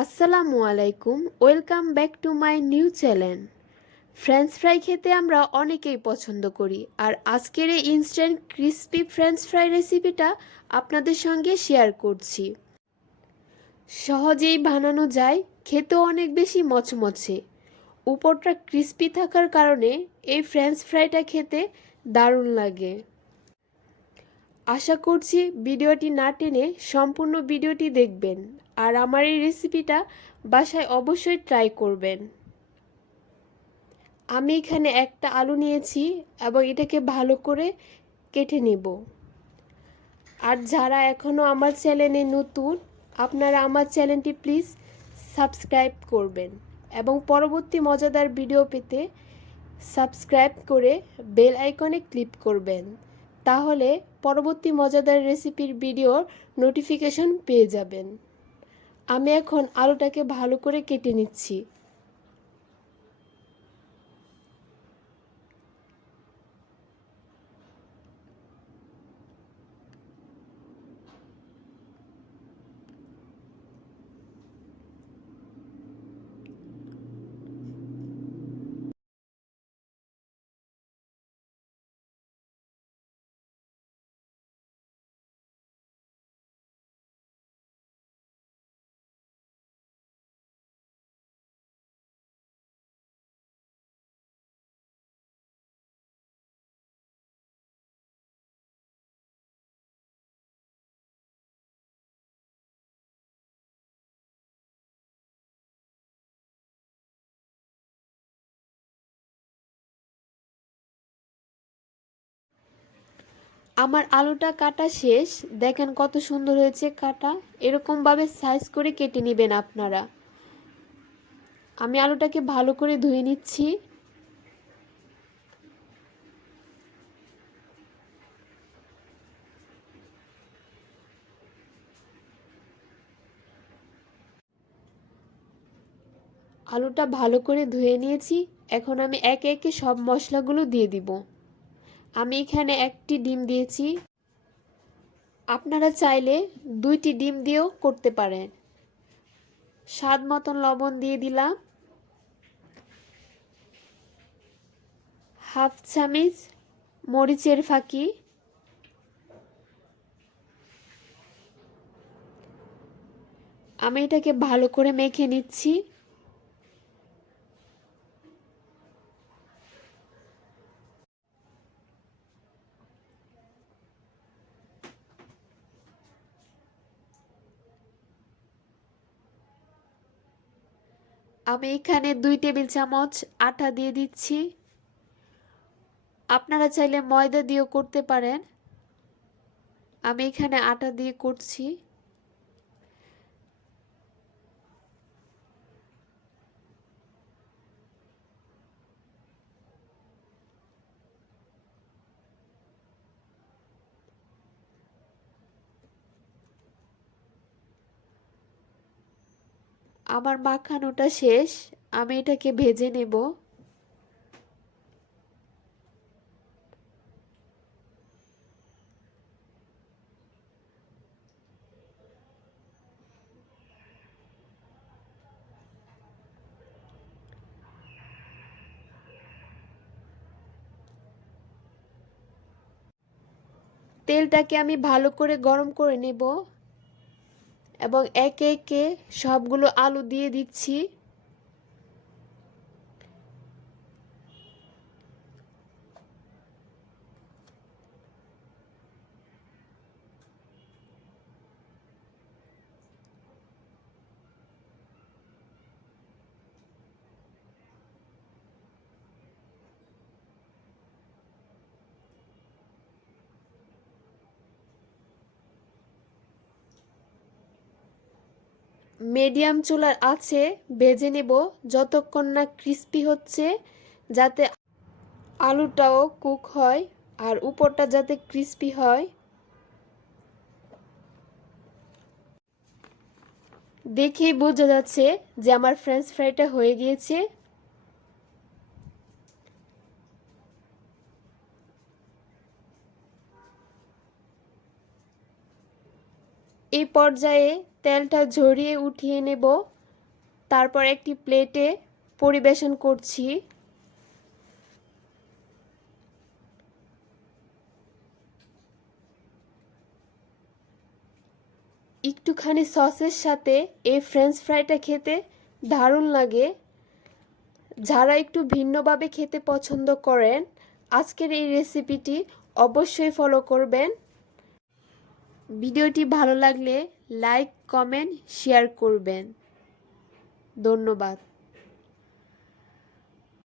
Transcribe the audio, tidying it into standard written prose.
আসসালামু আলাইকুম, welcome back to my new channel. French fry খেতে আমরা অনেকেই পছন্দ করি, আর আজকের এই ইনস্ট্যান্ট ক্রিস্পি ফ্রেঞ্চ ফ্রাই রেসিপিটা আপনাদের সঙ্গে শেয়ার করছি। সহজেই বানানো যায়, খেতেও অনেক বেশি মচমচে। উপরটা ক্রিস্পি থাকার কারণে এই ফ্রেঞ্চ ফ্রাইটা খেতে দারুণ লাগে। আশা করছি ভিডিওটি না টেনে সম্পূর্ণ ভিডিওটি দেখবেন, আর আমার এই রেসিপিটা বাসায় অবশ্যই ট্রাই করবেন। আমি এখানে একটা আলু নিয়েছি এবং এটাকে ভালো করে কেটে নেব। আর যারা এখনও আমার চ্যানেলে নতুন, আপনারা আমার চ্যানেলটি প্লিজ সাবস্ক্রাইব করবেন এবং পরবর্তী মজাদার ভিডিও পেতে সাবস্ক্রাইব করে বেল আইকনে ক্লিক করবেন। তাহলে পরবর্তী মজাদার রেসিপির ভিডিওর নোটিফিকেশন পেয়ে যাবেন। আমি এখন আলুটাকে ভালো করে কেটে নিচ্ছি। আমার আলুটা কাটা শেষ, দেখেন কত সুন্দর হয়েছে কাটা। এরকমভাবে সাইজ করে কেটে নেবেন আপনারা। আমি আলুটাকে ভালো করে ধুয়ে নিচ্ছি। আলুটা ভালো করে ধুয়ে নিয়েছি। এখন আমি একে একে সব মশলাগুলো দিয়ে দিব। আমি এখানে একটি ডিম দিয়েছি, আপনারা চাইলে 2টি ডিম দিয়েও করতে পারেন। স্বাদ মতন লবণ দিয়ে দিলাম, হাফ চামচ মরিচের ফাঁকি, আমি এটাকে ভালো করে মেখে নিচ্ছি। আমি এখানে 2 টেবিল চামচ আটা দিয়ে দিচ্ছি। আপনারা চাইলে ময়দা দিয়েও করতে পারেন, আমি এখানে আটা দিয়ে করছি। আমার মাখানোটা শেষ, আমি এটাকে ভেজে নেব। তেলটাকে আমি ভালো করে গরম করে নেব এবং একে একে সবগুলো আলু দিয়ে দিচ্ছি। মিডিয়াম চুলার আছে ভেজে নেব যতক্ষণ না ক্রিস্পি হচ্ছে, যাতে আলুটাও কুক হয় আর উপরটা যাতে ক্রিস্পি হয়। দেখেই বোঝা যাচ্ছে যে আমার ফ্রেঞ্চ ফ্রাইটা হয়ে গিয়েছে। এই পর্যায়ে তেলটা ঝরিয়ে উঠিয়ে নেব তারপর একটি প্লেটে পরিবেশন করছি। একটুখানি সসের সাথে এই ফ্রেঞ্চ ফ্রাইটা খেতে দারুণ লাগে। যারা একটু ভিন্নভাবে খেতে পছন্দ করেন, আজকের এই রেসিপিটি অবশ্যই ফলো করবেন। ভিডিওটি ভালো লাগলে লাইক, কমেন্ট, শেয়ার করবেন। ধন্যবাদ।